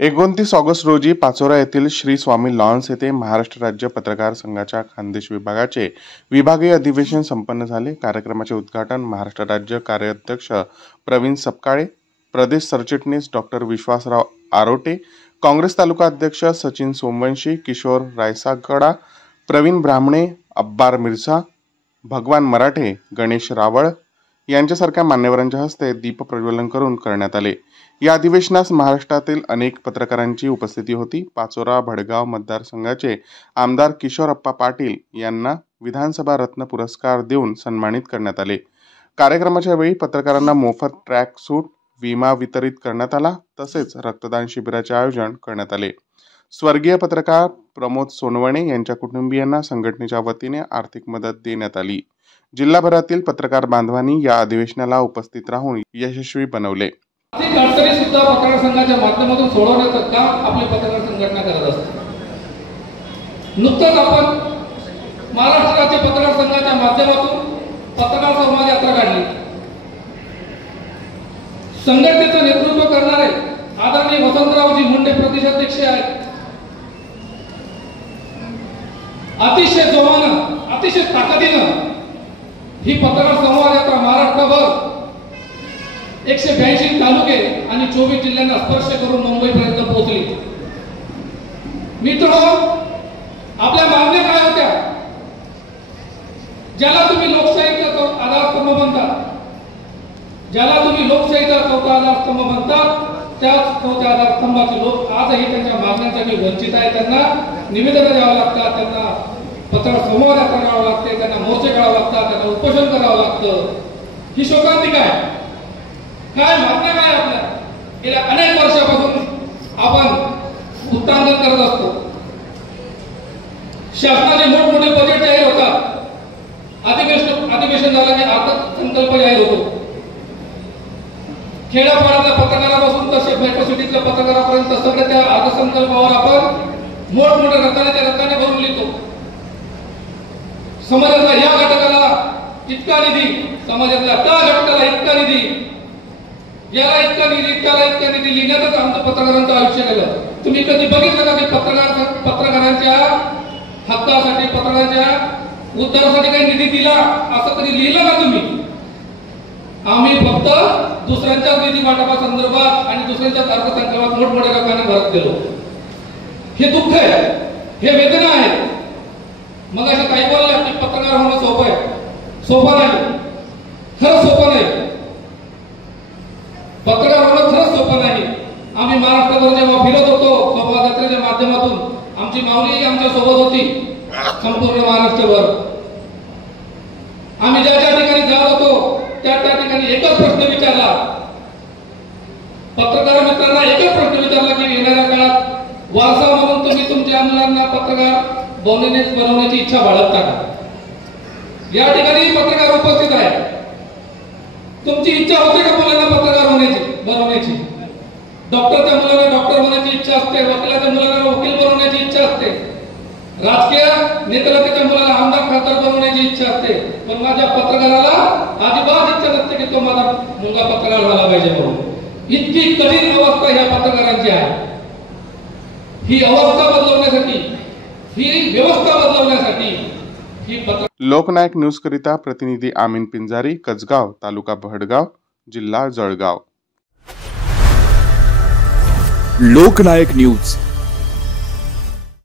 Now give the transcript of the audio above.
29 August रोजी पाचोरा येथील Shri Swami lawns येथे महाराष्ट्र राज्य पत्रकार संघाच्या खानदेश विभागाचे विभागीय अधिवेशन संपन्न झाले। कार्यक्रमाचे उद्घाटन महाराष्ट्र राज्य कार्याध्यक्ष प्रवीण सपकाळे, प्रदेश सरचिटणीस डॉक्टर विश्वासराव आरोटे, काँग्रेस तालुका अध्यक्ष सचिन सोमवंशी, किशोर रायसागडा, प्रवीण ब्राह्मणे, अब्बार मिर्झा, भगवान मराठे, गणेश रावळ यांच्यासारख्या मान्यवरांच्या हस्ते दीप प्रज्वलन करून करण्यात आले। या अधिवेशनास महाराष्ट्रातील अनेक पत्रकारांची उपस्थिती होती। पाचोरा भडगाव मतदारसंघाचे आमदार किशोरप्पा पाटील यांना विधानसभा रत्न पुरस्कार देऊन सन्मानित करण्यात आले। कार्यक्रमाच्या वेळी पत्रकारांना मोफत ट्रॅक सूट, विमा वितरित करण्यात आला। तसेच रक्तदान शिबिराचे आयोजन करण्यात आले। स्वर्गीय पत्रकार प्रमोद सोनवणे यांच्या कुटुंबियांना संघटनेच्या वतीने आर्थिक मदत देण्यात आली। जिल्हाभरातील पत्रकार बांधवांनी या अधिवेशनाला उपस्थित राहून यशस्वी बनवले। आर्थिक अडचणी सुद्धा पत्रकार संघाच्या माध्यमातून सोडवण्याचं काम आपली पत्रकार संघटना करत असते। नुकतंच आपण महाराष्ट्र राज्य पत्रकार संघाच्या माध्यमातून पत्रकार संवाद यात्रा काढली। संघटनेचं नेतृत्व करणारे आदरणीय वसंतरावजी मुंडे प्रदेशाध्यक्ष आहेत। अतिशय जोमानं, अतिशय ताकदीनं ही पत्रकार संवाद यात्रा महाराष्ट्रभर 182 तालुके आणि 24 जिल्ह्यांना स्पर्श करून मुंबईपर्यंत पोहोचली। मित्रांनो, आपल्या मागण्या काय होत्या? ज्याला तुम्ही लोकशाहीचा आधारस्तंभ म्हणता, ज्याला तुम्ही लोकशाहीचा चौथा आधारस्तंभ म्हणता, त्याच चौथ्या आधारस्तंभाचे लोक आजही त्यांच्या मागण्यांसाठी वंचित आहेत। त्यांना निवेदन द्यावं लागतात, त्यांना पत्रकार संवाद यात्रा करावं लागते, त्यांना मोर्चे काढावं लागतात, त्यांना उपोषण करावं लागतं। ही शोकांतिका आहे। काय मागण्या काय आपल्या? गेल्या अनेक वर्षापासून आपण उत्तांदन करत असतो। शासनाचे मोठमोठे बजेट जाहीर होतात, अधिवेशन झालं की अर्थसंकल्प जाहीर होतो। खेड्यापाड्यातल्या पत्रकारापासून तर मेट्रो सिटीतल्या पत्रकारापर्यंत सगळ्या त्या अर्थसंकल्पावर आपण मोठमोठ्या रकाने भरून लिहितो। समाजातल्या या घटकाला इतका निधी, समाजातल्या त्या घटकाला इतका निधी, याला इतका निधी, त्याला इतका निधी लिहिण्यातच आमचं पत्रकारांचं आयुष्य गेलं। तुम्ही कधी बघितलं का की पत्रकारांच्या हक्कासाठी, पत्रकारांच्या उद्धारासाठी काही निधी दिला असं कधी लिहिलं का तुम्ही? आम्ही फक्त दुसऱ्यांच्या निधी वाटपासंदर्भात आणि दुसऱ्यांच्या अर्थसंकल्पात मोठमोठ्या रकाने भरत गेलो। हे दुःख आहे, हे वेदना आहे। मग अशा काही बोलल्या की पत्रकार होणं सोपं आहे, सोपं नाही, खरं सोपं नाही। पत्रकार होणं खरंच सोपं नाही। आम्ही महाराष्ट्रावर जेव्हा फिरत होतो संवाद यात्रेच्या माध्यमातून, आमची माऊली आमच्या सोबत होती संपूर्ण महाराष्ट्रभर। आम्ही ज्या ज्या ठिकाणी जात होतो त्या ठिकाणी एकच प्रश्न विचारला, पत्रकार मित्रांना एकच प्रश्न विचारला की येणाऱ्या काळात वारसा म्हणून तुम्ही तुमच्या मुलांना पत्रकार बनवण्याची इच्छा बाळगता का? या ठिकाणी पत्रकार उपस्थित आहे। तुमची इच्छा होते का मुलांना पत्रकार बनवण्याची? डॉक्टरच्या मुलाला डॉक्टर होण्याची इच्छा असते, वकिलाच्या मुलाला वकील बनवण्याची इच्छा असते, राजकीय नेत्याला त्याच्या मुलाला आमदार खासदार बनवण्याची इच्छा असते। पण माझ्या पत्रकाराला अजिबात इच्छा नसते की तो माझा मुलगा पत्रकार झाला पाहिजे म्हणून। इतकी कठीण अवस्था ह्या पत्रकारांची आहे। ही अवस्था बदलवण्यासाठी, ही व्यवस्था बदलवण्यासाठी ही लोकनायक न्यूज करिता प्रतिनिधी आमीन पिंजारी, कचगाव, तालुका भडगाव, जिल्हा जळगाव। लोकनायक न्यूज।